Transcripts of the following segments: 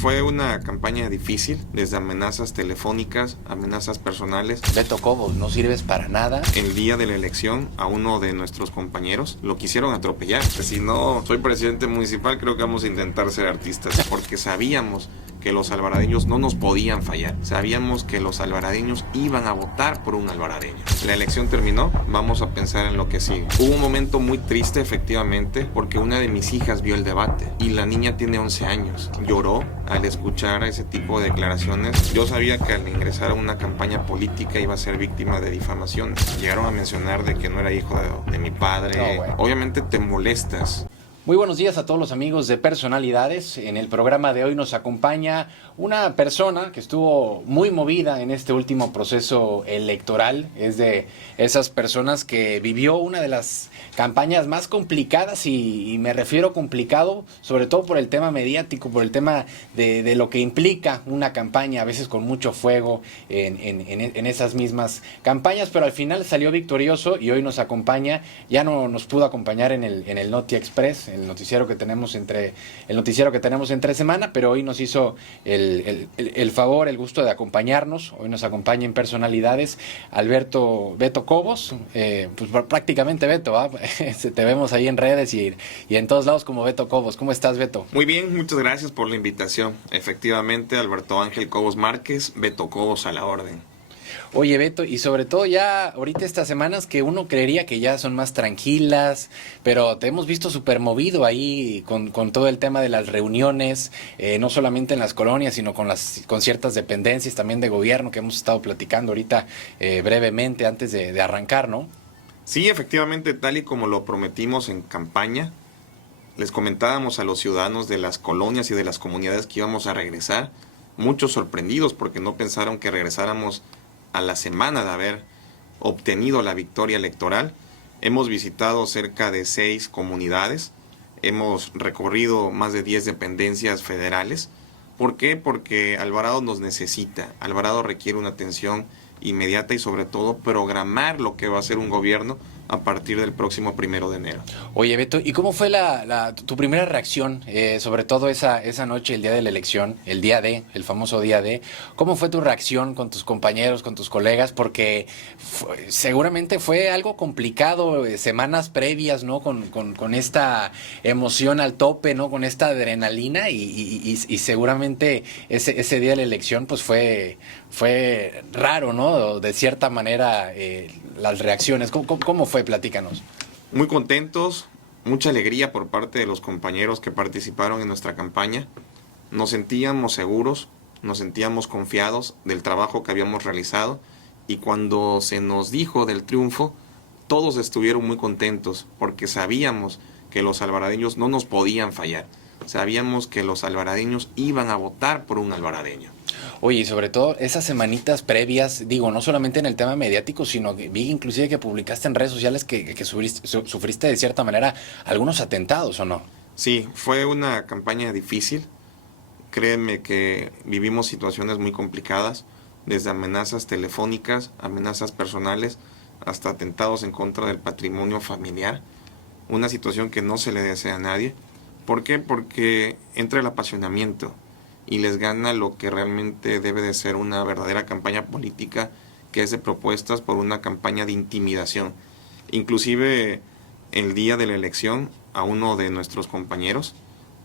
fue una campaña difícil, desde amenazas telefónicas, amenazas personales. Beto Cobos, no sirves para nada. El día de la elección a uno de nuestros compañeros lo quisieron atropellar. Si no soy presidente municipal, creo que vamos a intentar ser artistas, porque sabíamos que los alvaradeños no nos podían fallar. Sabíamos que los alvaradeños iban a votar por un alvaradeño. La elección terminó, vamos a pensar en lo que sigue. Hubo un momento muy triste, efectivamente, porque una de mis hijas vio el debate y la niña tiene 11 años. Lloró al escuchar ese tipo de declaraciones. Yo sabía que al ingresar a una campaña política iba a ser víctima de difamación. Llegaron a mencionar de que no era hijo de mi padre. No, bueno. Obviamente te molestas. Muy buenos días a todos los amigos de Personalidades. En el programa de hoy nos acompaña una persona que estuvo muy movida en este último proceso electoral. Es de esas personas que vivió una de las campañas más complicadas y me refiero complicado sobre todo por el tema mediático, por el tema de lo que implica una campaña, a veces con mucho fuego en esas mismas campañas, pero al final salió victorioso y hoy nos acompaña. Ya no nos pudo acompañar en el Noti Express, el noticiero que tenemos entre semana, pero hoy nos hizo el favor, el gusto de acompañarnos. Hoy nos acompaña en Personalidades Beto Cobos, pues prácticamente Beto, te vemos ahí en redes y en todos lados como Beto Cobos. ¿Cómo estás, Beto? Muy bien, muchas gracias por la invitación. Efectivamente, Alberto Ángel Cobos Márquez, Beto Cobos a la orden. Oye, Beto, y sobre todo ya ahorita estas semanas que uno creería que ya son más tranquilas, pero te hemos visto súper movido ahí con todo el tema de las reuniones, no solamente en las colonias, sino con ciertas dependencias también de gobierno que hemos estado platicando ahorita brevemente antes de arrancar, ¿no? Sí, efectivamente, tal y como lo prometimos en campaña, les comentábamos a los ciudadanos de las colonias y de las comunidades que íbamos a regresar, muchos sorprendidos porque no pensaron que regresáramos a la semana de haber obtenido la victoria electoral. Hemos visitado cerca de 6 comunidades, hemos recorrido más de 10 dependencias federales. ¿Por qué? Porque Alvarado nos necesita. Alvarado requiere una atención inmediata y sobre todo programar lo que va a ser un gobierno a partir del próximo 1 de enero. Oye, Beto, ¿y cómo fue tu primera reacción, sobre todo esa noche, el día de la elección, el famoso día D? ¿Cómo fue tu reacción con tus compañeros, con tus colegas? Porque seguramente fue algo complicado, semanas previas, ¿no? Con esta emoción al tope, ¿no? Con esta adrenalina y seguramente ese día de la elección, pues fue raro, ¿no? De cierta manera, las reacciones. ¿Cómo fue? Platícanos. Muy contentos, mucha alegría por parte de los compañeros que participaron en nuestra campaña. Nos sentíamos seguros, nos sentíamos confiados del trabajo que habíamos realizado y cuando se nos dijo del triunfo, todos estuvieron muy contentos porque sabíamos que los alvaradeños no nos podían fallar. Sabíamos que los alvaradeños iban a votar por un alvaradeño. Oye, y sobre todo esas semanitas previas, digo, no solamente en el tema mediático, sino que vi inclusive que publicaste en redes sociales que sufriste de cierta manera algunos atentados, ¿o no? Sí, fue una campaña difícil. Créeme que vivimos situaciones muy complicadas, desde amenazas telefónicas, amenazas personales, hasta atentados en contra del patrimonio familiar. Una situación que no se le desea a nadie. ¿Por qué? Porque entra el apasionamiento y les gana lo que realmente debe de ser una verdadera campaña política, que es de propuestas por una campaña de intimidación. Inclusive el día de la elección a uno de nuestros compañeros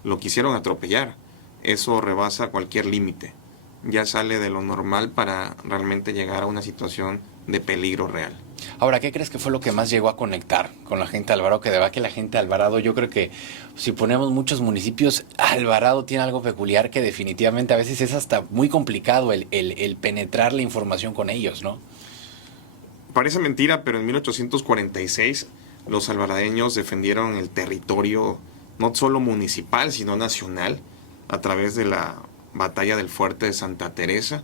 lo quisieron atropellar. Eso rebasa cualquier límite. Ya sale de lo normal para realmente llegar a una situación de peligro real. Ahora, ¿qué crees que fue lo que más llegó a conectar con la gente de Alvarado? Que de verdad que la gente de Alvarado, yo creo que si ponemos muchos municipios, Alvarado tiene algo peculiar que definitivamente a veces es hasta muy complicado el penetrar la información con ellos, ¿no? Parece mentira, pero en 1846 los alvaradeños defendieron el territorio no solo municipal, sino nacional, a través de la batalla del Fuerte de Santa Teresa,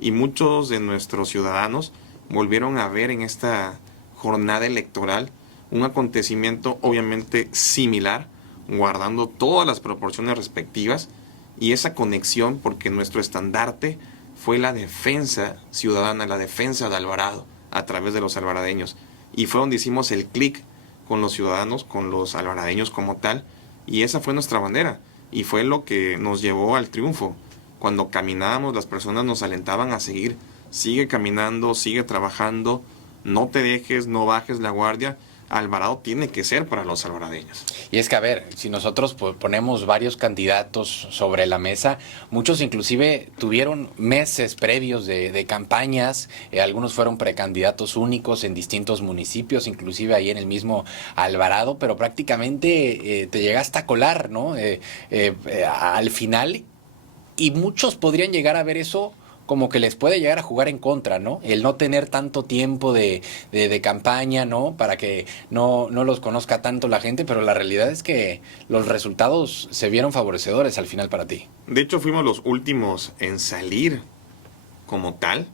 y muchos de nuestros ciudadanos volvieron a ver en esta jornada electoral un acontecimiento obviamente similar, guardando todas las proporciones respectivas, y esa conexión porque nuestro estandarte fue la defensa ciudadana, la defensa de Alvarado a través de los alvaradeños, y fue donde hicimos el clic con los ciudadanos, con los alvaradeños como tal, y esa fue nuestra bandera y fue lo que nos llevó al triunfo. Cuando caminábamos, las personas nos alentaban a seguir. Sigue caminando, sigue trabajando, no te dejes, no bajes la guardia. Alvarado tiene que ser para los alvaradeños. Y es que, a ver, si nosotros ponemos varios candidatos sobre la mesa, muchos inclusive tuvieron meses previos de campañas, algunos fueron precandidatos únicos en distintos municipios, inclusive ahí en el mismo Alvarado, pero prácticamente te llegaste a colar, ¿no? Al final, y muchos podrían llegar a ver eso como que les puede llegar a jugar en contra, ¿no? El no tener tanto tiempo de campaña, ¿no? Para que no los conozca tanto la gente, pero la realidad es que los resultados se vieron favorecedores al final para ti. De hecho, fuimos los últimos en salir como tal,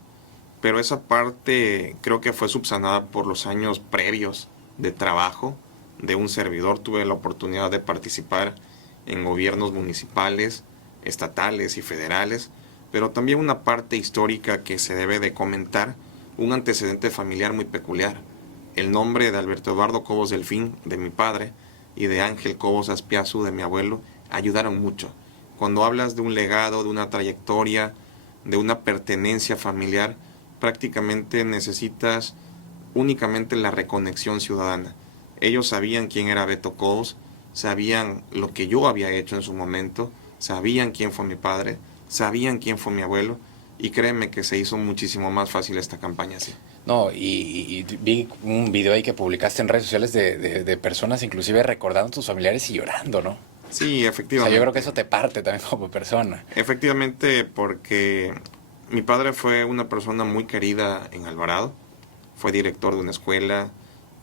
pero esa parte creo que fue subsanada por los años previos de trabajo de un servidor. Tuve la oportunidad de participar en gobiernos municipales, estatales y federales, pero también una parte histórica que se debe de comentar, un antecedente familiar muy peculiar. El nombre de Alberto Eduardo Cobos Delfín, de mi padre, y de Ángel Cobos Aspiazu, de mi abuelo, ayudaron mucho. Cuando hablas de un legado, de una trayectoria, de una pertenencia familiar, prácticamente necesitas únicamente la reconexión ciudadana. Ellos sabían quién era Beto Cobos, sabían lo que yo había hecho en su momento, sabían quién fue mi padre, sabían quién fue mi abuelo, y créeme que se hizo muchísimo más fácil esta campaña así. No, y vi un video ahí que publicaste en redes sociales de personas inclusive recordando a tus familiares y llorando, ¿no? Sí, O efectivamente. sea, yo creo que eso te parte también como persona. Efectivamente, porque mi padre fue una persona muy querida en Alvarado, fue director de una escuela,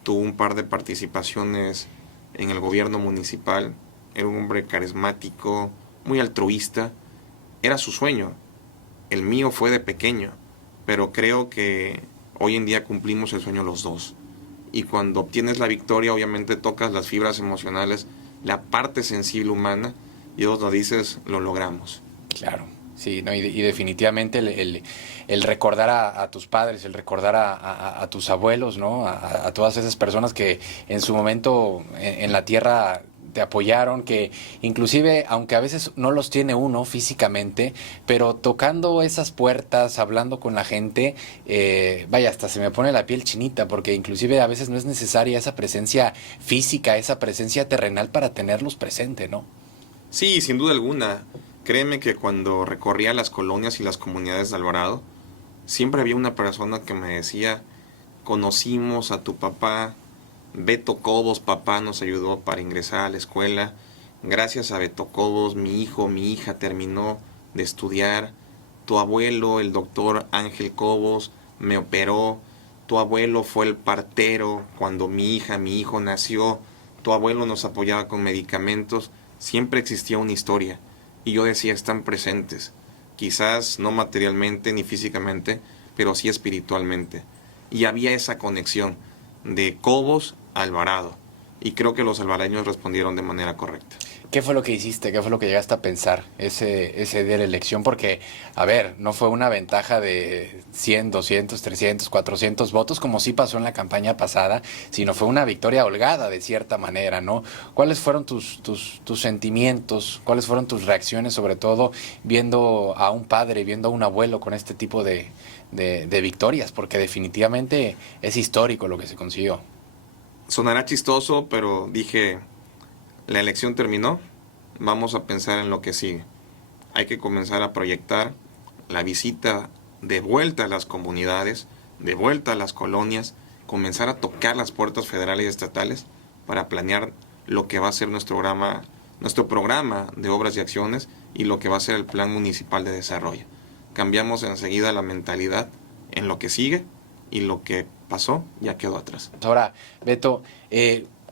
tuvo un par de participaciones en el gobierno municipal, era un hombre carismático, muy altruista, era su sueño, el mío fue de pequeño, pero creo que hoy en día cumplimos el sueño los dos. Y cuando obtienes la victoria, obviamente tocas las fibras emocionales, la parte sensible humana, y vos lo dices, lo logramos. Claro, sí, no, y definitivamente el recordar a tus padres, el recordar a tus abuelos, ¿no? A todas esas personas que en su momento en la tierra te apoyaron, que inclusive, aunque a veces no los tiene uno físicamente, pero tocando esas puertas, hablando con la gente, vaya, hasta se me pone la piel chinita, porque inclusive a veces no es necesaria esa presencia física, esa presencia terrenal para tenerlos presente, ¿no? Sí, sin duda alguna. Créeme que cuando recorría las colonias y las comunidades de Alvarado, siempre había una persona que me decía, conocimos a tu papá, Beto Cobos, papá nos ayudó para ingresar a la escuela, gracias a Beto Cobos, mi hijo, mi hija terminó de estudiar, tu abuelo, el doctor Ángel Cobos, me operó, tu abuelo fue el partero cuando mi hija, mi hijo nació, tu abuelo nos apoyaba con medicamentos, siempre existía una historia. Y yo decía, están presentes, quizás no materialmente ni físicamente, pero sí espiritualmente. Y había esa conexión de Cobos a Alvarado. Y creo que los alvareños respondieron de manera correcta. ¿Qué fue lo que hiciste? ¿Qué fue lo que llegaste a pensar ese día de la elección? Porque, a ver, no fue una ventaja de 100, 200, 300, 400 votos como sí pasó en la campaña pasada, sino fue una victoria holgada de cierta manera, ¿no? ¿Cuáles fueron tus sentimientos? ¿Cuáles fueron tus reacciones, sobre todo viendo a un padre, viendo a un abuelo con este tipo de victorias? Porque definitivamente es histórico lo que se consiguió. Sonará chistoso, pero dije, la elección terminó, vamos a pensar en lo que sigue. Hay que comenzar a proyectar la visita de vuelta a las comunidades, de vuelta a las colonias, comenzar a tocar las puertas federales y estatales para planear lo que va a ser nuestro programa de obras y acciones y lo que va a ser el plan municipal de desarrollo. Cambiamos enseguida la mentalidad en lo que sigue y lo que pasó ya quedó atrás. Ahora, Beto,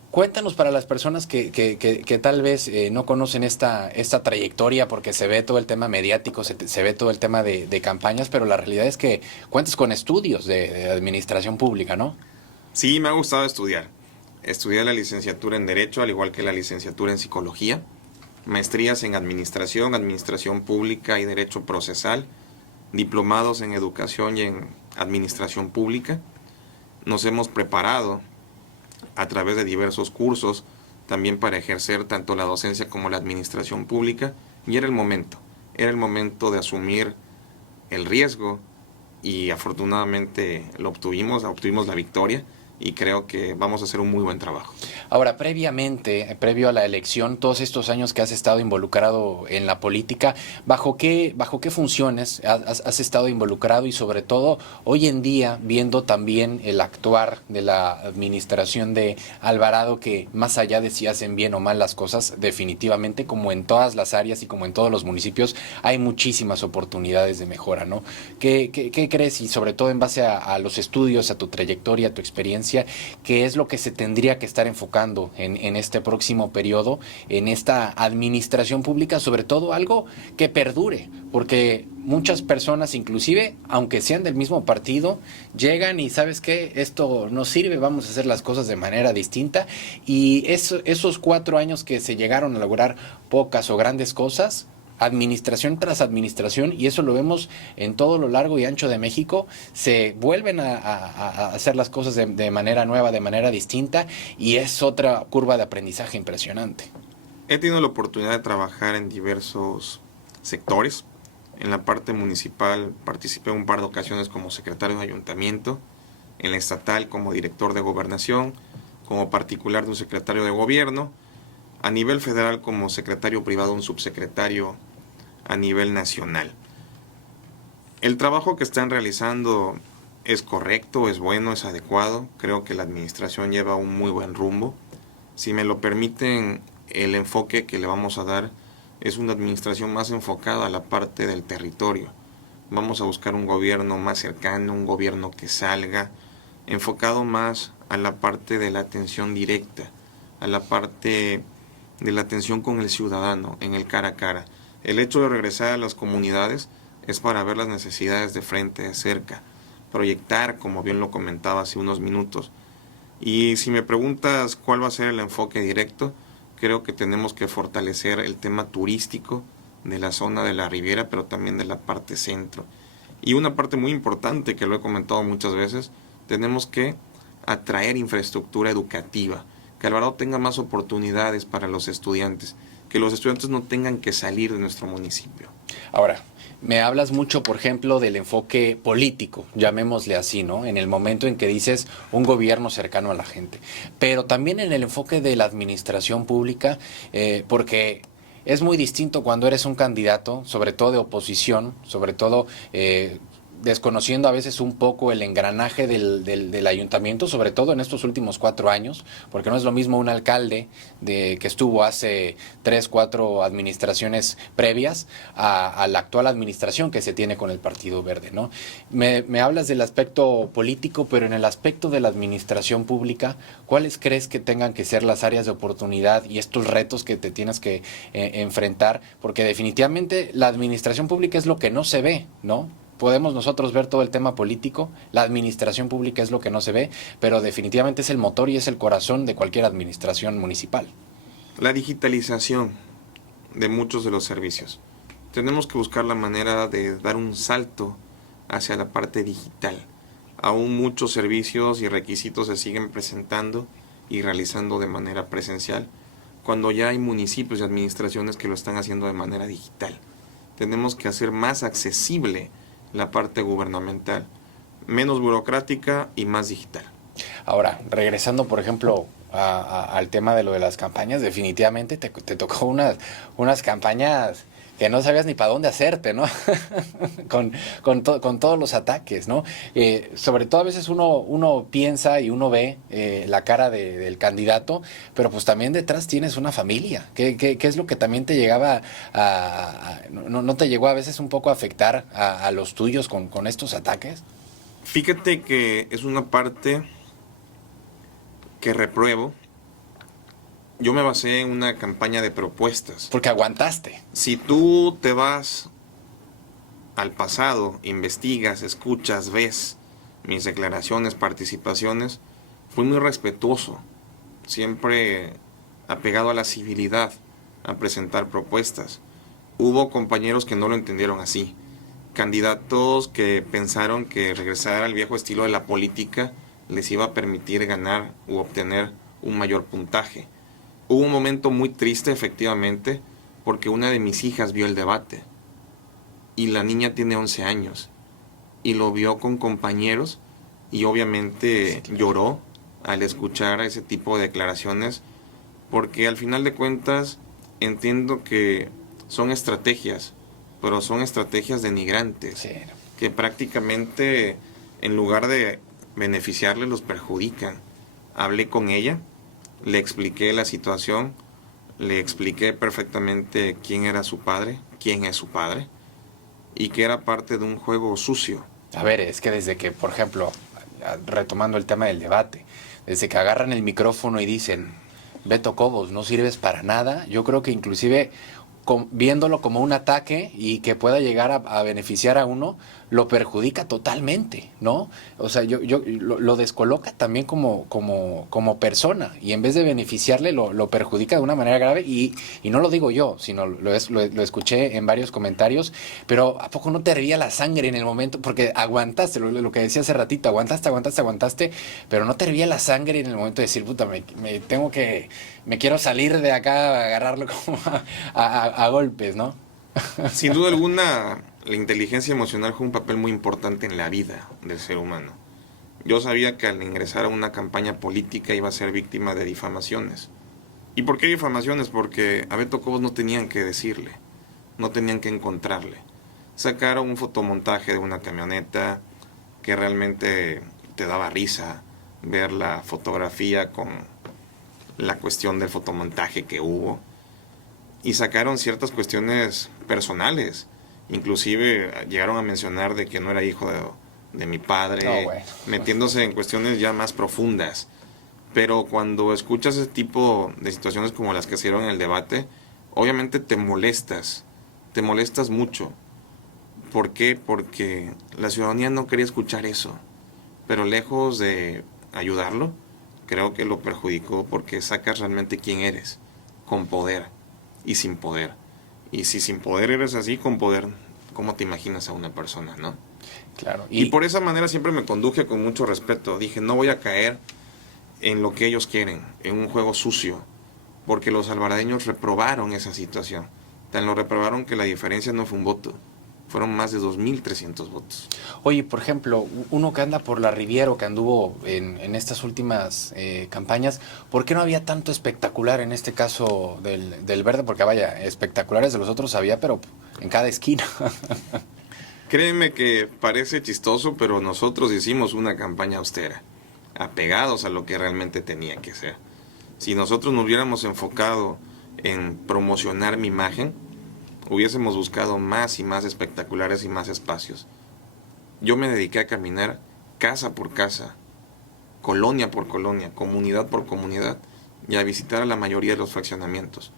cuéntanos para las personas que tal vez no conocen esta trayectoria, porque se ve todo el tema mediático, se ve todo el tema de campañas, pero la realidad es que cuentas con estudios de administración pública, ¿no? Sí, me ha gustado estudiar. Estudié la licenciatura en Derecho, al igual que la licenciatura en Psicología, maestrías en Administración, Administración Pública y Derecho Procesal, diplomados en Educación y en Administración Pública. Nos hemos preparado a través de diversos cursos también para ejercer tanto la docencia como la administración pública, y era el momento. era el momento de asumir el riesgo y afortunadamente obtuvimos la victoria y creo que vamos a hacer un muy buen trabajo. Ahora, previo a la elección, todos estos años que has estado involucrado en la política, ¿bajo qué funciones has estado involucrado? Y sobre todo, hoy en día, viendo también el actuar de la administración de Alvarado, que más allá de si hacen bien o mal las cosas, definitivamente, como en todas las áreas y como en todos los municipios, hay muchísimas oportunidades de mejora, ¿no? ¿Qué crees? Y sobre todo en base a los estudios, a tu trayectoria, a tu experiencia, ¿qué es lo que se tendría que estar enfocando en este próximo periodo, en esta administración pública, sobre todo algo que perdure? Porque muchas personas, inclusive, aunque sean del mismo partido, llegan y ¿sabes qué? Esto no sirve, vamos a hacer las cosas de manera distinta, y esos 4 años que se llegaron a lograr pocas o grandes cosas, administración tras administración, y eso lo vemos en todo lo largo y ancho de México, se vuelven a hacer las cosas de manera nueva, de manera distinta, y es otra curva de aprendizaje impresionante. He tenido la oportunidad de trabajar en diversos sectores. En la parte municipal participé en un par de ocasiones como secretario de ayuntamiento, en la estatal como director de gobernación, como particular de un secretario de gobierno, a nivel federal como secretario privado, un subsecretario a nivel nacional. El trabajo que están realizando es correcto, es bueno, es adecuado. Creo que la administración lleva un muy buen rumbo. Si me lo permiten, el enfoque que le vamos a dar es una administración más enfocada a la parte del territorio. Vamos a buscar un gobierno más cercano, un gobierno que salga, enfocado más a la parte de la atención directa, a la parte de la atención con el ciudadano, en el cara a cara. El hecho de regresar a las comunidades es para ver las necesidades de frente, de cerca, proyectar, como bien lo comentaba hace unos minutos. Y si me preguntas cuál va a ser el enfoque directo, creo que tenemos que fortalecer el tema turístico de la zona de la Riviera, pero también de la parte centro. Y una parte muy importante, que lo he comentado muchas veces, tenemos que atraer infraestructura educativa, que Alvarado tenga más oportunidades para los estudiantes, que los estudiantes no tengan que salir de nuestro municipio. Ahora, me hablas mucho, por ejemplo, del enfoque político, llamémosle así, ¿no? En el momento en que dices un gobierno cercano a la gente, pero también en el enfoque de la administración pública, porque es muy distinto cuando eres un candidato, sobre todo de oposición, sobre todo desconociendo a veces un poco el engranaje del ayuntamiento, sobre todo en estos últimos 4 años, porque no es lo mismo un alcalde que estuvo hace 3, 4 administraciones previas a la actual administración que se tiene con el Partido Verde, ¿no? Me hablas del aspecto político, pero en el aspecto de la administración pública, ¿cuáles crees que tengan que ser las áreas de oportunidad y estos retos que te tienes que enfrentar? Porque definitivamente la administración pública es lo que no se ve, ¿no? Podemos nosotros ver todo el tema político, la administración pública es lo que no se ve, pero definitivamente es el motor y es el corazón de cualquier administración municipal. La digitalización de muchos de los servicios. Tenemos que buscar la manera de dar un salto hacia la parte digital. Aún muchos servicios y requisitos se siguen presentando y realizando de manera presencial, cuando ya hay municipios y administraciones que lo están haciendo de manera digital. Tenemos que hacer más accesible la parte gubernamental, menos burocrática y más digital. Ahora, regresando, por ejemplo, al tema de lo de las campañas, definitivamente te tocó unas campañas que no sabías ni para dónde hacerte, ¿no? con todos los ataques, ¿no? Sobre todo a veces uno piensa y uno ve la cara del candidato, pero pues también detrás tienes una familia. ¿Qué es lo que también te llegaba no te llegó a veces un poco a afectar a los tuyos con estos ataques? Fíjate que es una parte que repruebo. Yo me basé en una campaña de propuestas. Porque aguantaste. Si tú te vas al pasado, investigas, escuchas, ves mis declaraciones, participaciones, fui muy respetuoso, siempre apegado a la civilidad, a presentar propuestas. Hubo compañeros que no lo entendieron así, candidatos que pensaron que regresar al viejo estilo de la política les iba a permitir ganar u obtener un mayor puntaje. Hubo un momento muy triste, efectivamente, porque una de mis hijas vio el debate y la niña tiene 11 años y lo vio con compañeros y obviamente lloró al escuchar ese tipo de declaraciones, porque al final de cuentas entiendo que son estrategias, pero son estrategias denigrantes, Sí. que prácticamente en lugar de beneficiarle los perjudican. Hablé con ella, le expliqué la situación, le expliqué perfectamente quién era su padre, quién es su padre, y que era parte de un juego sucio. A ver, es que desde que, por ejemplo, retomando el tema del debate, desde que agarran el micrófono y dicen, Beto Cobos, no sirves para nada, yo creo que inclusive viéndolo como un ataque y que pueda llegar a beneficiar a uno, lo perjudica totalmente, ¿no? O sea, yo lo descoloca también como persona y en vez de beneficiarle lo perjudica de una manera grave y no lo digo yo, sino lo escuché en varios comentarios, pero ¿a poco no te hervía la sangre en el momento? Porque aguantaste, lo que decía hace ratito, aguantaste, pero no te hervía la sangre en el momento de decir, puta, me quiero salir de acá, agarrarlo como a golpes, ¿no? Sin duda alguna, la inteligencia emocional juega un papel muy importante en la vida del ser humano. Yo sabía que al ingresar a una campaña política iba a ser víctima de difamaciones. ¿Y por qué difamaciones? Porque a Beto Cobos no tenían que decirle, no tenían que encontrarle. Sacaron un fotomontaje de una camioneta que realmente te daba risa ver la fotografía con la cuestión del fotomontaje que hubo. Y sacaron ciertas cuestiones personales. Inclusive llegaron a mencionar de que no era hijo de mi padre, No, bueno. metiéndose en cuestiones ya más profundas. Pero cuando escuchas ese tipo de situaciones como las que se dieron en el debate, obviamente te molestas mucho. ¿Por qué? Porque la ciudadanía no quería escuchar eso. Pero lejos de ayudarlo, creo que lo perjudicó porque sacas realmente quién eres, con poder y sin poder. Y si sin poder eres así, con poder, ¿cómo te imaginas a una persona, no? Claro. Y por esa manera siempre me conduje con mucho respeto. Dije, no voy a caer en lo que ellos quieren, en un juego sucio, porque los alvaradeños reprobaron esa situación. Tan lo reprobaron que la diferencia no fue un voto, fueron más de 2.300 votos. Oye, por ejemplo, uno que anda por la Riviera o que anduvo en estas últimas campañas, ¿por qué no había tanto espectacular en este caso del verde? Porque vaya, espectaculares de los otros había, pero en cada esquina. Créeme que parece chistoso, pero nosotros hicimos una campaña austera, apegados a lo que realmente tenía que ser. Si nosotros nos hubiéramos enfocado en promocionar mi imagen, hubiésemos buscado más y más espectaculares y más espacios. Yo me dediqué a caminar casa por casa, colonia por colonia, comunidad por comunidad, y a visitar a la mayoría de los fraccionamientos.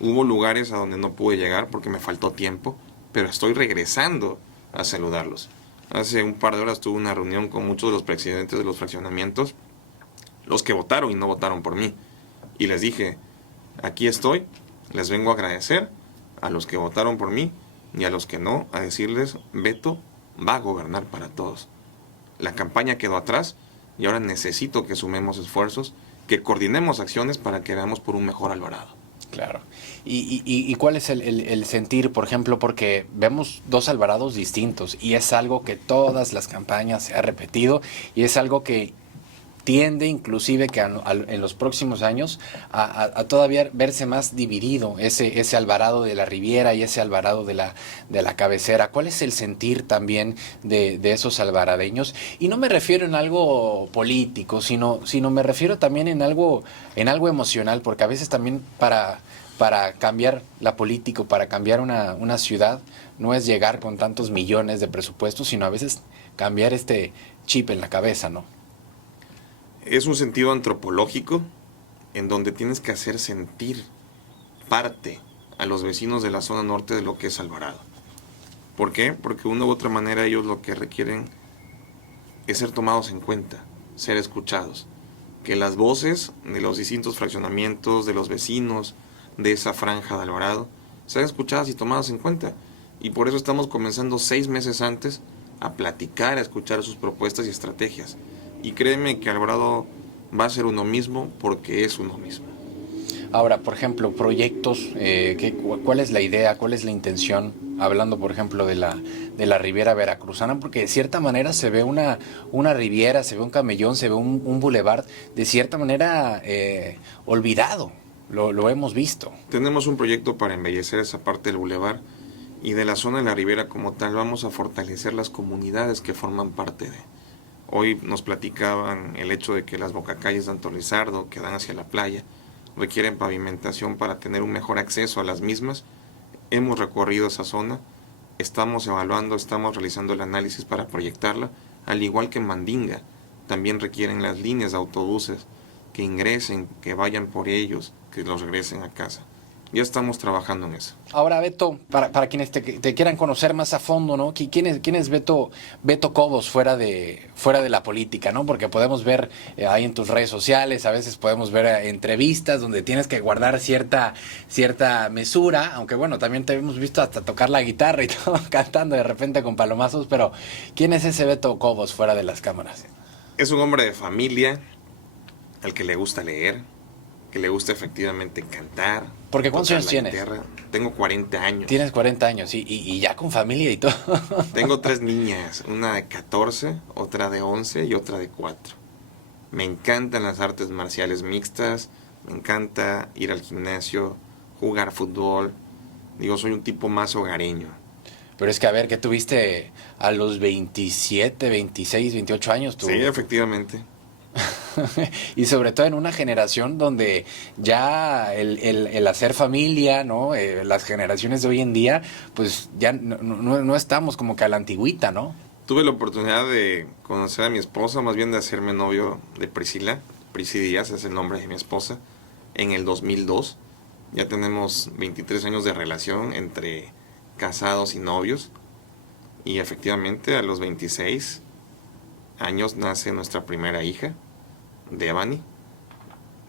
Hubo lugares a donde no pude llegar porque me faltó tiempo, pero estoy regresando a saludarlos. Hace un par de horas tuve una reunión con muchos de los presidentes de los fraccionamientos, los que votaron y no votaron por mí. Y les dije, aquí estoy, les vengo a agradecer a los que votaron por mí y a los que no, a decirles, Beto va a gobernar para todos. La campaña quedó atrás y ahora necesito que sumemos esfuerzos, que coordinemos acciones para que veamos por un mejor Alvarado. Claro. ¿Y cuál es el sentir, por ejemplo? Porque vemos dos Alvarados distintos y es algo que todas las campañas se ha repetido y es algo que tiende inclusive que en los próximos años a todavía verse más dividido ese Alvarado de la Riviera y ese Alvarado de la cabecera. ¿Cuál es el sentir también de esos alvaradeños? Y no me refiero en algo político, sino me refiero también en algo emocional, porque a veces también para cambiar la política, para cambiar una ciudad, no es llegar con tantos millones de presupuestos, sino a veces cambiar este chip en la cabeza, ¿no? Es un sentido antropológico en donde tienes que hacer sentir parte a los vecinos de la zona norte de lo que es Alvarado. ¿Por qué? Porque de una u otra manera ellos lo que requieren es ser tomados en cuenta, ser escuchados. Que las voces de los distintos fraccionamientos, de los vecinos de esa franja de Alvarado, sean escuchadas y tomadas en cuenta. Y por eso estamos comenzando 6 meses antes a platicar, a escuchar sus propuestas y estrategias. Y créeme que Alvarado va a ser uno mismo porque es uno mismo. Ahora, por ejemplo, proyectos, ¿cuál es la idea, cuál es la intención? Hablando, por ejemplo, de la Riviera Veracruzana, porque de cierta manera se ve una riviera, se ve un camellón, se ve un bulevar, de cierta manera olvidado, lo hemos visto. Tenemos un proyecto para embellecer esa parte del bulevar y de la zona de la Riviera como tal. Vamos a fortalecer las comunidades que forman parte de. Hoy nos platicaban el hecho de que las bocacalles de Anto Lizardo, que dan hacia la playa, requieren pavimentación para tener un mejor acceso a las mismas. Hemos recorrido esa zona, estamos evaluando, estamos realizando el análisis para proyectarla, al igual que en Mandinga. También requieren las líneas de autobuses que ingresen, que vayan por ellos, que los regresen a casa. Ya estamos trabajando en eso. Ahora, Beto, para quienes te quieran conocer más a fondo, ¿no? ¿Quién es Beto Cobos fuera de la política, ¿no? Porque podemos ver ahí en tus redes sociales, a veces podemos ver entrevistas donde tienes que guardar cierta mesura, aunque bueno, también te hemos visto hasta tocar la guitarra y todo, cantando de repente con palomazos, pero ¿quién es ese Beto Cobos fuera de las cámaras? Es un hombre de familia, al que le gusta leer, que le gusta efectivamente cantar. Porque ¿cuántos años tienes? Tengo 40 años. Tienes 40 años y ya con familia y todo. Tengo 3 niñas, una de 14, otra de 11 y otra de 4. Me encantan las artes marciales mixtas, me encanta ir al gimnasio, jugar fútbol. Digo, soy un tipo más hogareño. Pero es que a ver, ¿qué tuviste a los 27, 26, 28 años? Sí, efectivamente. Y sobre todo en una generación donde ya el hacer familia, ¿no? Las generaciones de hoy en día, pues ya no estamos como que a la antigüita, ¿no? Tuve la oportunidad de conocer a mi esposa, más bien de hacerme novio de Priscila. Prisi Díaz es el nombre de mi esposa, en el 2002. Ya tenemos 23 años de relación entre casados y novios. Y efectivamente a los 26 años nace nuestra primera hija, Devani,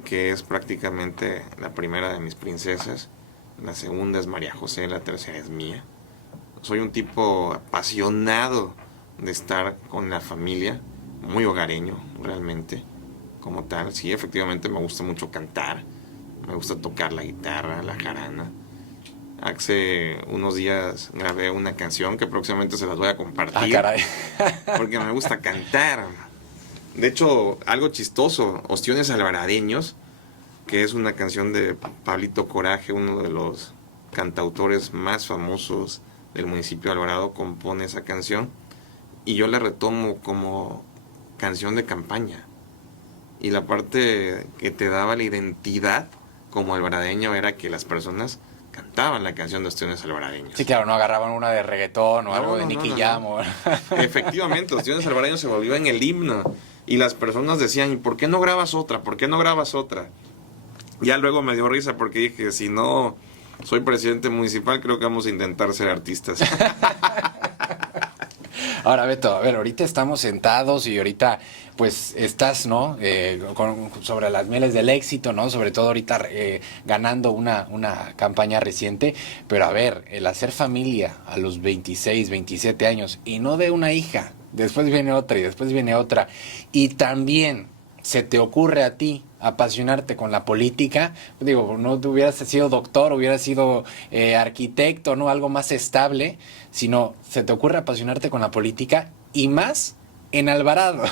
que es prácticamente la primera de mis princesas. La segunda es María José, la tercera es mía. Soy un tipo apasionado de estar con la familia, muy hogareño realmente, como tal. Sí, efectivamente me gusta mucho cantar, me gusta tocar la guitarra, la jarana. Hace unos días grabé una canción que próximamente se las voy a compartir. Ah, caray. Porque me gusta cantar. De hecho, algo chistoso, Ostiones Alvaradeños, que es una canción de Pablito Coraje, uno de los cantautores más famosos del municipio de Alvarado, compone esa canción y yo la retomo como canción de campaña. Y la parte que te daba la identidad como alvaradeño era que las personas cantaban la canción de Ostiones Alvaradeños. Sí, claro, no agarraban una de reggaetón o algo de Nicky Jam. Efectivamente, Ostiones Alvaradeños se volvió en el himno. Y las personas decían, ¿y por qué no grabas otra? ¿Por qué no grabas otra? Ya luego me dio risa porque dije, si no soy presidente municipal, creo que vamos a intentar ser artistas. Ahora, Beto, a ver, ahorita estamos sentados y ahorita pues estás, ¿no? Sobre las mieles del éxito, ¿no? Sobre todo ahorita ganando una campaña reciente. Pero a ver, el hacer familia a los 26, 27 años y no de una hija, después viene otra y después viene otra. Y también se te ocurre a ti apasionarte con la política. Digo, no te hubieras sido doctor, hubieras sido arquitecto, ¿no? Algo más estable, sino se te ocurre apasionarte con la política y más en Alvarado.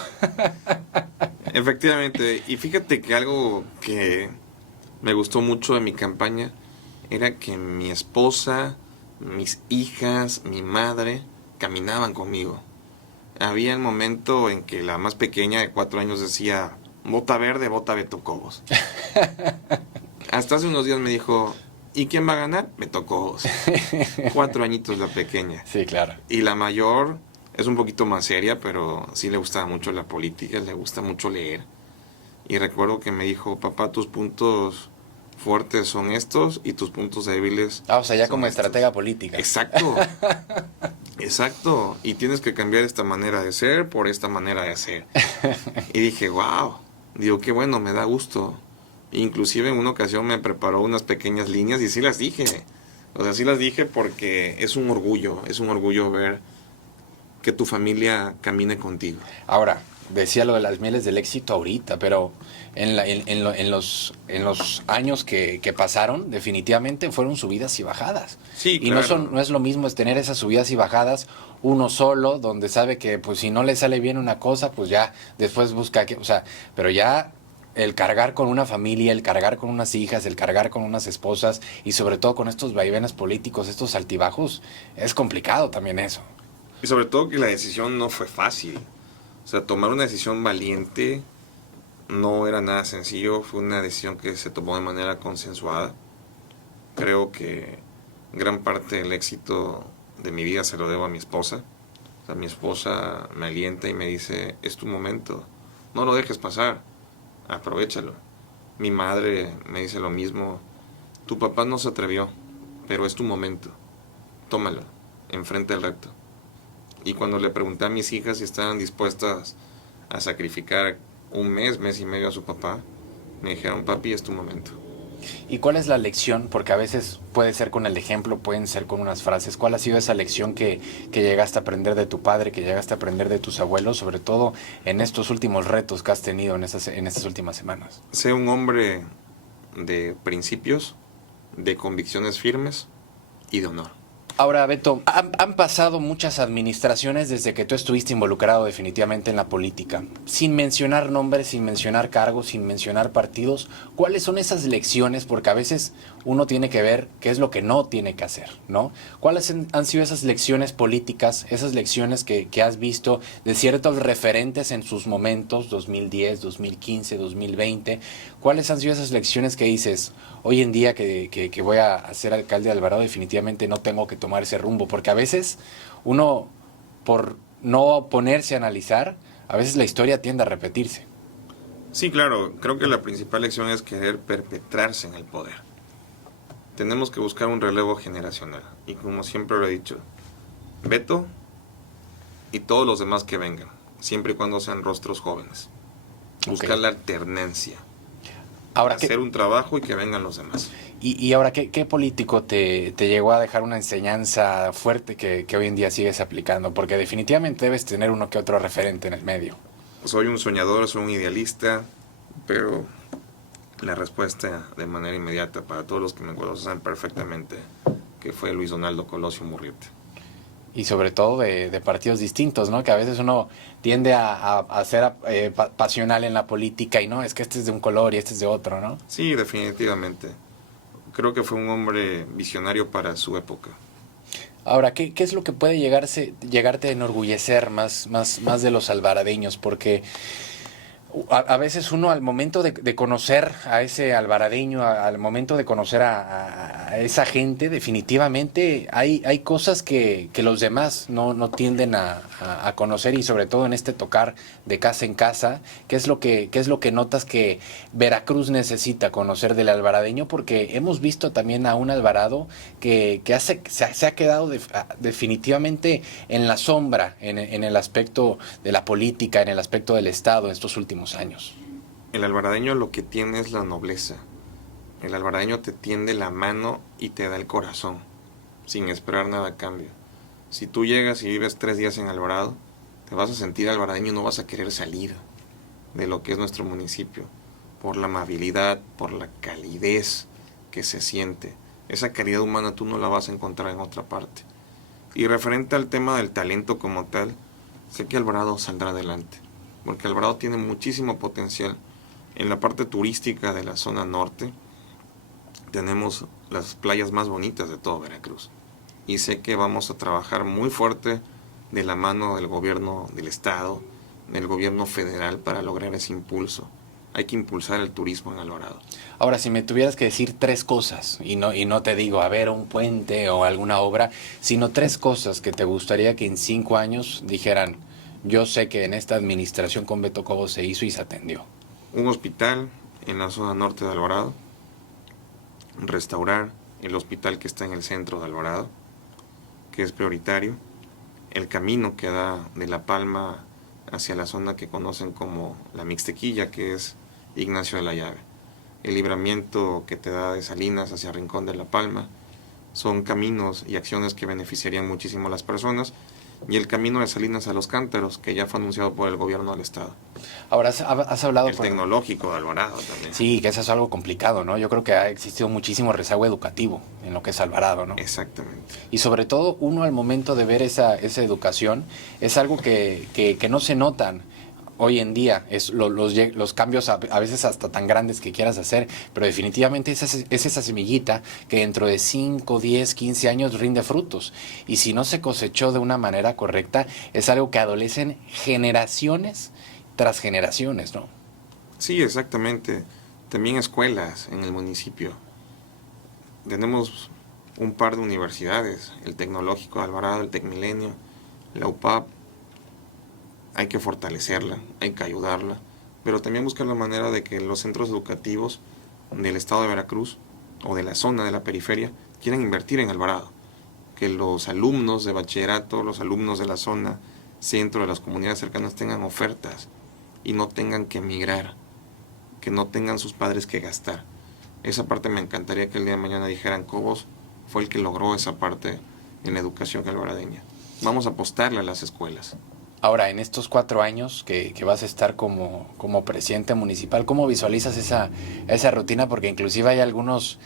Efectivamente, y fíjate que algo que me gustó mucho de mi campaña era que mi esposa, mis hijas, mi madre caminaban conmigo. Había el momento en que la más pequeña de 4 años decía, vota verde, vota Beto Cobos. Hasta hace unos días me dijo, ¿y quién va a ganar? Beto Cobos. 4 añitos la pequeña. Sí, claro. Y la mayor es un poquito más seria, pero sí le gustaba mucho la política, le gusta mucho leer. Y recuerdo que me dijo, papá, tus puntos fuertes son estos y tus puntos débiles. O sea, ya como estos. estratega política. Exacto. Exacto. Y tienes que cambiar esta manera de ser por esta manera de hacer. Y dije, wow. Digo, qué bueno, me da gusto. Inclusive en una ocasión me preparó unas pequeñas líneas y sí las dije. O sea, sí las dije porque es un orgullo ver que tu familia camine contigo. Ahora, decía lo de las mieles del éxito ahorita, pero en los años que pasaron, definitivamente fueron subidas y bajadas. Sí, Y claro. no es lo mismo es tener esas subidas y bajadas uno solo, donde sabe que pues si no le sale bien una cosa, pues ya después busca que, o sea, pero ya el cargar con una familia, el cargar con unas hijas, el cargar con unas esposas y sobre todo con estos vaivenes políticos, estos altibajos, es complicado también eso. Y sobre todo que la decisión no fue fácil. O sea, tomar una decisión valiente no era nada sencillo, fue una decisión que se tomó de manera consensuada. Creo que gran parte del éxito de mi vida se lo debo a mi esposa. O sea, mi esposa me alienta y me dice, es tu momento, no lo dejes pasar, aprovéchalo. Mi madre me dice lo mismo, tu papá no se atrevió, pero es tu momento, tómalo, enfrenta el reto. Y cuando le pregunté a mis hijas si estaban dispuestas a sacrificar un mes, mes y medio a su papá, me dijeron, papi, es tu momento. ¿Y cuál es la lección? Porque a veces puede ser con el ejemplo, pueden ser con unas frases. ¿Cuál ha sido esa lección que llegaste a aprender de tu padre, que llegaste a aprender de tus abuelos, sobre todo en estos últimos retos que has tenido en estas últimas semanas? Sé un hombre de principios, de convicciones firmes y de honor. Ahora, Beto, han pasado muchas administraciones desde que tú estuviste involucrado definitivamente en la política. Sin mencionar nombres, sin mencionar cargos, sin mencionar partidos, ¿cuáles son esas lecciones? Porque a veces uno tiene que ver qué es lo que no tiene que hacer, ¿no? ¿Cuáles han sido esas lecciones políticas, esas lecciones que has visto de ciertos referentes en sus momentos, 2010, 2015, 2020? ¿Cuáles han sido esas lecciones que dices, hoy en día que voy a ser alcalde de Alvarado, definitivamente no tengo que tomar ese rumbo? Porque a veces uno, por no ponerse a analizar, a veces la historia tiende a repetirse. Sí, claro, creo que la principal lección es querer perpetrarse en el poder. Tenemos que buscar un relevo generacional. Y como siempre lo he dicho, Beto y todos los demás que vengan, siempre y cuando sean rostros jóvenes. Buscar Okay. la alternancia. Ahora, Hacer un trabajo y que vengan los demás. y ahora, ¿qué político te llegó a dejar una enseñanza fuerte que hoy en día sigues aplicando? Porque definitivamente debes tener uno que otro referente en el medio. Soy un soñador, soy un idealista, pero la respuesta de manera inmediata para todos los que me conocen perfectamente que fue Luis Donaldo Colosio Murriete. Y sobre todo de partidos distintos, ¿no? Que a veces uno tiende a ser pasional en la política y no, es que este es de un color y este es de otro, ¿no? Sí, definitivamente. Creo que fue un hombre visionario para su época. Ahora, ¿qué es lo que puede llegarte a enorgullecer más de los alvaradeños? Porque a veces uno al momento de conocer a ese alvaradeño, al momento de conocer a esa gente, definitivamente hay cosas que los demás no tienden a conocer y sobre todo en este tocar de casa en casa, qué es lo que notas que Veracruz necesita conocer del alvaradeño? Porque hemos visto también a un Alvarado se ha quedado definitivamente en la sombra en el aspecto de la política, en el aspecto del Estado en estos últimos años. El alvaradeño lo que tiene es la nobleza. El alvaradeño te tiende la mano y te da el corazón, sin esperar nada a cambio. Si tú llegas y vives 3 días en Alvarado, te vas a sentir alvaradeño y no vas a querer salir de lo que es nuestro municipio, por la amabilidad, por la calidez que se siente. Esa calidad humana tú no la vas a encontrar en otra parte. Y referente al tema del talento como tal, sé que Alvarado saldrá adelante, porque Alvarado tiene muchísimo potencial. En la parte turística de la zona norte tenemos las playas más bonitas de todo Veracruz. Y sé que vamos a trabajar muy fuerte de la mano del gobierno del estado, del gobierno federal para lograr ese impulso. Hay que impulsar el turismo en Alvarado. Ahora, si me tuvieras que decir tres cosas, y no te digo, a ver, un puente o alguna obra, sino tres cosas que te gustaría que en 5 años dijeran, yo sé que en esta administración con Beto Cobos se hizo y se atendió. Un hospital en la zona norte de Alvarado, restaurar el hospital que está en el centro de Alvarado, que es prioritario, el camino que da de La Palma hacia la zona que conocen como la Mixtequilla, que es Ignacio de la Llave, el libramiento que te da de Salinas hacia Rincón de La Palma, son caminos y acciones que beneficiarían muchísimo a las personas, y el camino de Salinas a Los Cántaros, que ya fue anunciado por el gobierno del estado. Ahora, has hablado... El tecnológico de Alvarado también. Sí, que eso es algo complicado, ¿no? Yo creo que ha existido muchísimo rezago educativo en lo que es Alvarado, ¿no? Exactamente. Y sobre todo, uno al momento de ver esa educación, es algo que no se notan hoy en día, es los cambios a veces hasta tan grandes que quieras hacer, pero definitivamente es esa semillita que dentro de 5, 10, 15 años rinde frutos. Y si no se cosechó de una manera correcta, es algo que adolecen generaciones tras generaciones, ¿no? Sí, exactamente. También escuelas en el municipio. Tenemos un par de universidades, el Tecnológico de Alvarado, el Tecmilenio, la UPAP. Hay que fortalecerla, hay que ayudarla, pero también buscar la manera de que los centros educativos del estado de Veracruz o de la zona de la periferia quieran invertir en Alvarado, que los alumnos de bachillerato, los alumnos de la zona centro de las comunidades cercanas tengan ofertas y no tengan que emigrar, que no tengan sus padres que gastar. Esa parte me encantaría que el día de mañana dijeran: Cobos fue el que logró esa parte en la educación alvaradeña. Vamos a apostarle a las escuelas. Ahora, en estos 4 años que vas a estar como presidente municipal, ¿cómo visualizas esa rutina? Porque inclusive hay algunos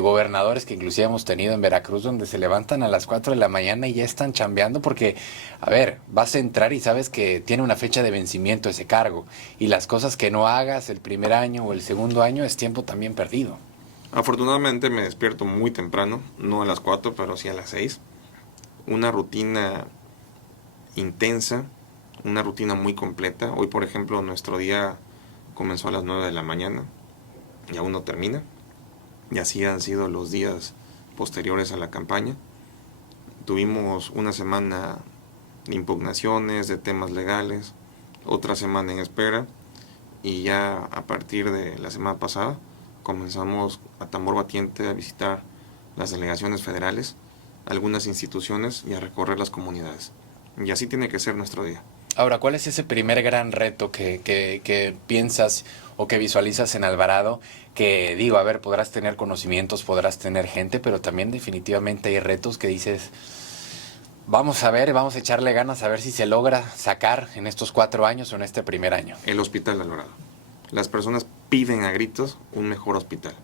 gobernadores que inclusive hemos tenido en Veracruz donde se levantan a las 4 de la mañana y ya están chambeando porque, a ver, vas a entrar y sabes que tiene una fecha de vencimiento ese cargo y las cosas que no hagas el primer año o el segundo año es tiempo también perdido. Afortunadamente me despierto muy temprano, no a las 4, pero sí a las 6. Una rutina intensa, una rutina muy completa. Hoy, por ejemplo, nuestro día comenzó a las 9 de la mañana y aún no termina. Y así han sido los días posteriores a la campaña. Tuvimos una semana de impugnaciones, de temas legales, otra semana en espera, y ya a partir de la semana pasada comenzamos a tambor batiente a visitar las delegaciones federales, algunas instituciones y a recorrer las comunidades. Y así tiene que ser nuestro día. Ahora, ¿cuál es ese primer gran reto que piensas o que visualizas en Alvarado? Que digo, a ver, podrás tener conocimientos, podrás tener gente, pero también definitivamente hay retos que dices, vamos a ver, vamos a echarle ganas a ver si se logra sacar en estos 4 años o en este primer año. El Hospital de Alvarado. Las personas piden a gritos un mejor hospital.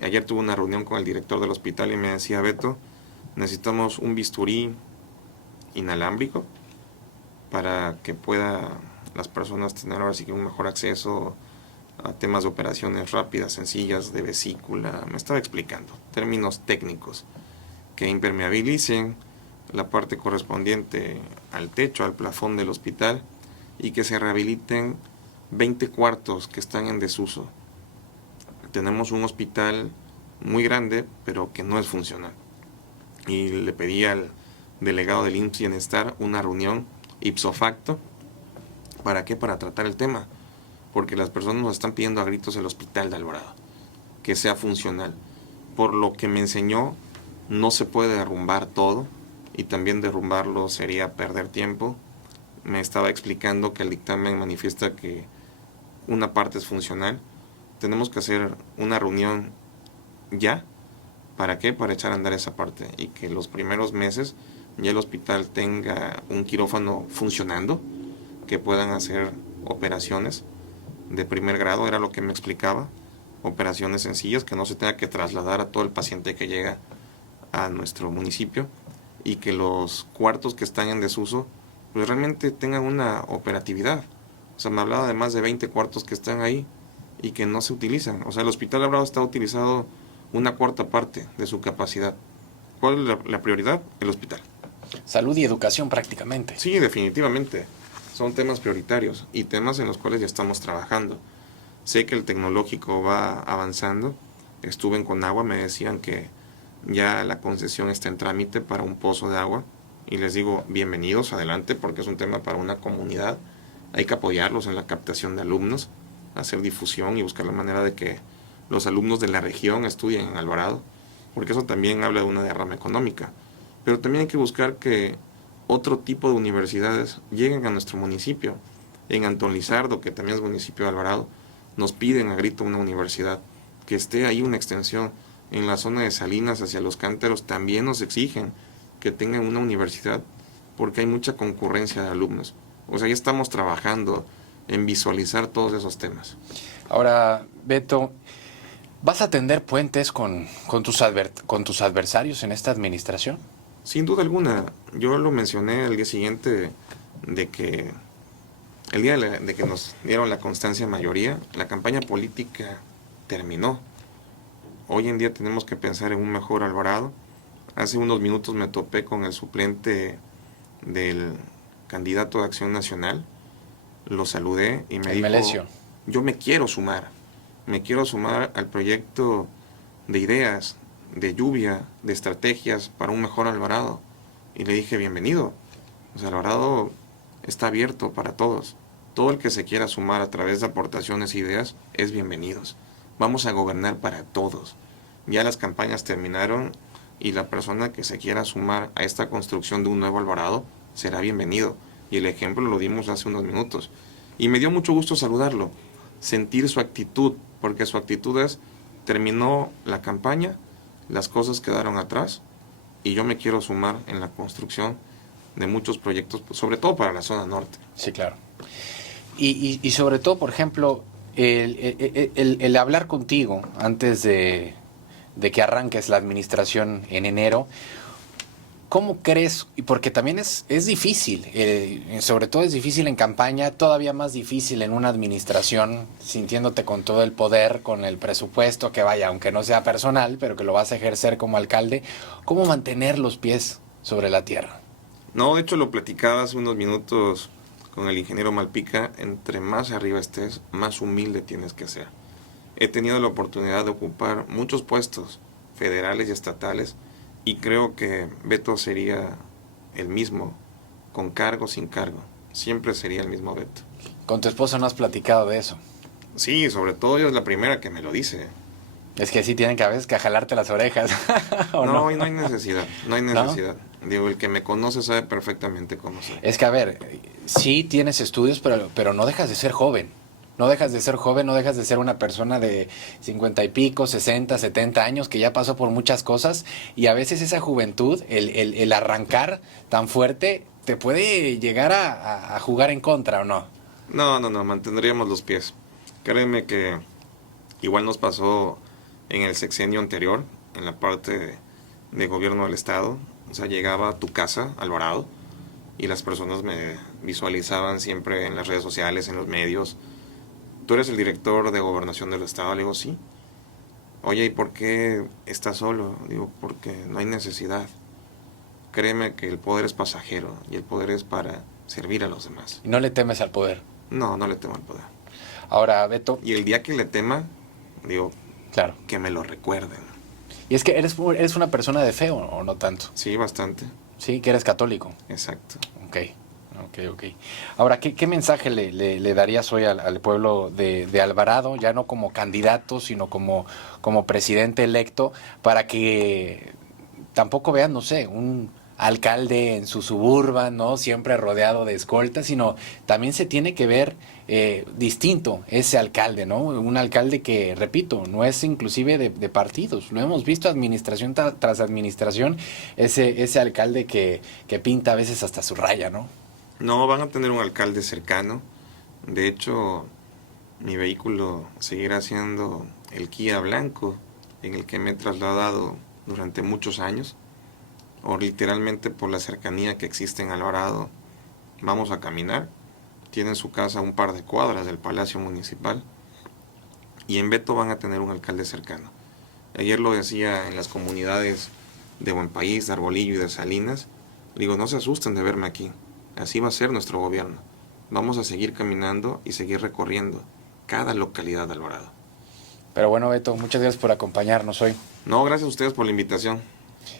Ayer tuve una reunión con el director del hospital y me decía: Beto, necesitamos un bisturí inalámbrico para que pueda las personas tener ahora sí que un mejor acceso a temas de operaciones rápidas, sencillas, de vesícula. Me estaba explicando términos técnicos que impermeabilicen la parte correspondiente al techo, al plafón del hospital, y que se rehabiliten 20 cuartos que están en desuso. Tenemos un hospital muy grande, pero que no es funcional. Y le pedí al delegado del IMSS Bienestar una reunión ipso facto. ¿Para qué? Para tratar el tema. Porque las personas nos están pidiendo a gritos el Hospital de Alvarado, que sea funcional. Por lo que me enseñó, no se puede derrumbar todo, y también derrumbarlo sería perder tiempo. Me estaba explicando que el dictamen manifiesta que una parte es funcional. Tenemos que hacer una reunión ya. ¿Para qué? Para echar a andar esa parte y que los primeros meses ya el hospital tenga un quirófano funcionando, que puedan hacer operaciones de primer grado, era lo que me explicaba, operaciones sencillas, que no se tenga que trasladar a todo el paciente que llega a nuestro municipio, y que los cuartos que están en desuso pues realmente tengan una operatividad. O sea, me hablaba de más de 20 cuartos que están ahí y que no se utilizan. O sea, el Hospital Alvarado está utilizado una cuarta parte de su capacidad. ¿Cuál es la prioridad? El hospital. Salud y educación prácticamente. Sí, definitivamente. Son temas prioritarios y temas en los cuales ya estamos trabajando. Sé que el tecnológico va avanzando. Estuve en Conagua, me decían que ya la concesión está en trámite para un pozo de agua. Y les digo, bienvenidos, adelante, porque es un tema para una comunidad. Hay que apoyarlos en la captación de alumnos, hacer difusión y buscar la manera de que los alumnos de la región estudien en Alvarado, porque eso también habla de una derrama económica. Pero también hay que buscar que otro tipo de universidades lleguen a nuestro municipio. En Antón Lizardo, que también es municipio de Alvarado, nos piden a grito una universidad, que esté ahí una extensión. En la zona de Salinas hacia Los Cántaros también nos exigen que tengan una universidad porque hay mucha concurrencia de alumnos. O sea, ya estamos trabajando en visualizar todos esos temas. Ahora, Beto, ¿vas a tender puentes con tus adversarios en esta administración? Sin duda alguna, yo lo mencioné el día siguiente de que el día de que nos dieron la constancia mayoría, la campaña política terminó. Hoy en día tenemos que pensar en un mejor Alvarado. Hace unos minutos me topé con el suplente del candidato de Acción Nacional. Lo saludé y me dijo, Melesio. yo me quiero sumar al proyecto de ideas, de lluvia, de estrategias para un mejor Alvarado. Y le dije, bienvenido. O sea, Alvarado está abierto para todos. Todo el que se quiera sumar a través de aportaciones e ideas es bienvenidos. Vamos a gobernar para todos. Ya las campañas terminaron y la persona que se quiera sumar a esta construcción de un nuevo Alvarado será bienvenido. Y el ejemplo lo dimos hace unos minutos. Y me dio mucho gusto saludarlo, sentir su actitud, porque su actitud es, terminó la campaña, las cosas quedaron atrás y yo me quiero sumar en la construcción de muchos proyectos, sobre todo para la zona norte. Sí, claro. Y sobre todo, por ejemplo, el hablar contigo antes de que arranques la administración en enero, ¿cómo crees? Y porque también es difícil, sobre todo es difícil en campaña, todavía más difícil en una administración, sintiéndote con todo el poder, con el presupuesto, que vaya, aunque no sea personal, pero que lo vas a ejercer como alcalde. ¿Cómo mantener los pies sobre la tierra? No, de hecho lo platicaba hace unos minutos con el ingeniero Malpica, entre más arriba estés, más humilde tienes que ser. He tenido la oportunidad de ocupar muchos puestos federales y estatales, y creo que Beto sería el mismo, con cargo, sin cargo. Siempre sería el mismo Beto. Con tu esposa no has platicado de eso. Sí, sobre todo ella es la primera que me lo dice. Es que sí tienen que a veces que jalarte las orejas. ¿O no, y no hay necesidad, no hay necesidad. ¿No? Digo, el que me conoce sabe perfectamente cómo soy. Es que, a ver, sí tienes estudios, pero no dejas de ser joven. No dejas de ser joven, no dejas de ser una persona de 50 y pico, 60, 70 años que ya pasó por muchas cosas, y a veces esa juventud, el arrancar tan fuerte, te puede llegar a jugar en contra, ¿o no? No, mantendríamos los pies. Créeme que igual nos pasó en el sexenio anterior, en la parte de gobierno del estado. O sea, llegaba a tu casa, Alvarado, y las personas me visualizaban siempre en las redes sociales, en los medios. ¿Tú eres el director de gobernación del estado? Le digo, sí. Oye, ¿y por qué estás solo? Digo, porque no hay necesidad. Créeme que el poder es pasajero y el poder es para servir a los demás. ¿Y no le temes al poder? No le temo al poder. Ahora, Beto... Y el día que le tema, digo, claro, que me lo recuerden. Y es que eres una persona de fe, ¿o no tanto? Sí, bastante. Sí, que eres católico. Exacto. Ok. Ahora, ¿qué mensaje le darías hoy al pueblo de Alvarado, ya no como candidato, sino como presidente electo, para que tampoco vean, no sé, un alcalde en su suburban, ¿no? Siempre rodeado de escoltas, sino también se tiene que ver distinto ese alcalde, ¿no? Un alcalde que, repito, no es inclusive de partidos. Lo hemos visto administración tras administración, ese alcalde que pinta a veces hasta su raya, ¿no? No, van a tener un alcalde cercano. De hecho, mi vehículo seguirá siendo el Kia blanco en el que me he trasladado durante muchos años. O literalmente por la cercanía que existe en Alvarado, vamos a caminar. Tienen su casa a un par de cuadras del Palacio Municipal. Y en Beto van a tener un alcalde cercano. Ayer lo decía en las comunidades de Buen País, de Arbolillo y de Salinas. Digo, no se asusten de verme aquí. Así va a ser nuestro gobierno. Vamos a seguir caminando y seguir recorriendo cada localidad de Alvarado. Pero bueno, Beto, muchas gracias por acompañarnos hoy. No, gracias a ustedes por la invitación.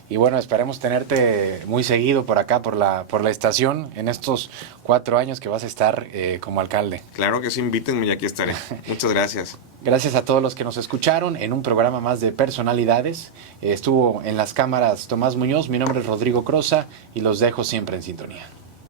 Y bueno, esperemos tenerte muy seguido por acá, por la estación, en estos 4 años que vas a estar como alcalde. Claro que sí, invítenme y aquí estaré. Muchas gracias. Gracias a todos los que nos escucharon en un programa más de Personalidades. Estuvo en las cámaras Tomás Muñoz, mi nombre es Rodrigo Crosa y los dejo siempre en sintonía.